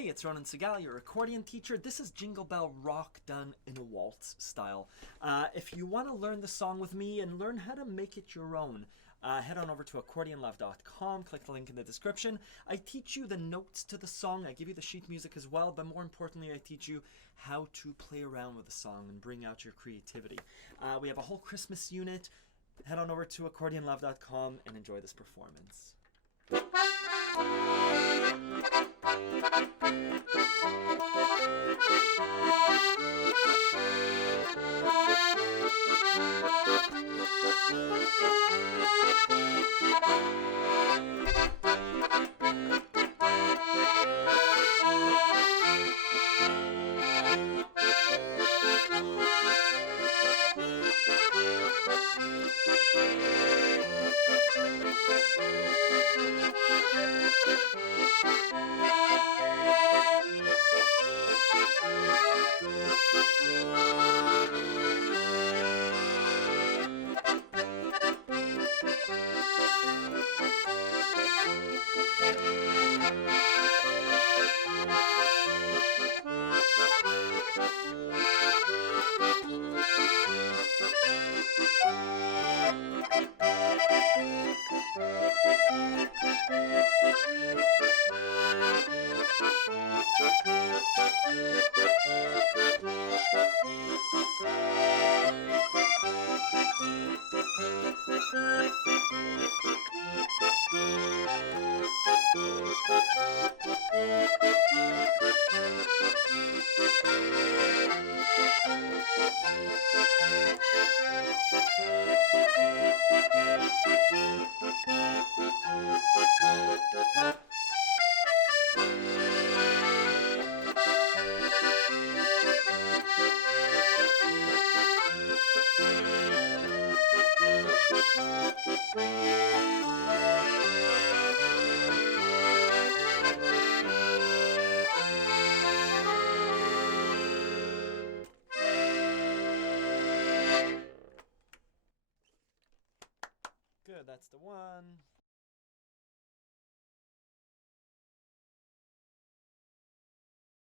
Hey, it's Ronan Segal, your accordion teacher. This is Jingle Bell Rock done in a waltz style. If you want to learn the song with me and learn how to make it your own, head on over to accordionlove.com, click the link in the description. I teach you the notes to the song, I give you the sheet music as well, but more importantly I teach you how to play around with the song and bring out your creativity. We have a whole Christmas unit. Head on over to accordionlove.com and enjoy this performance. Good, that's the one.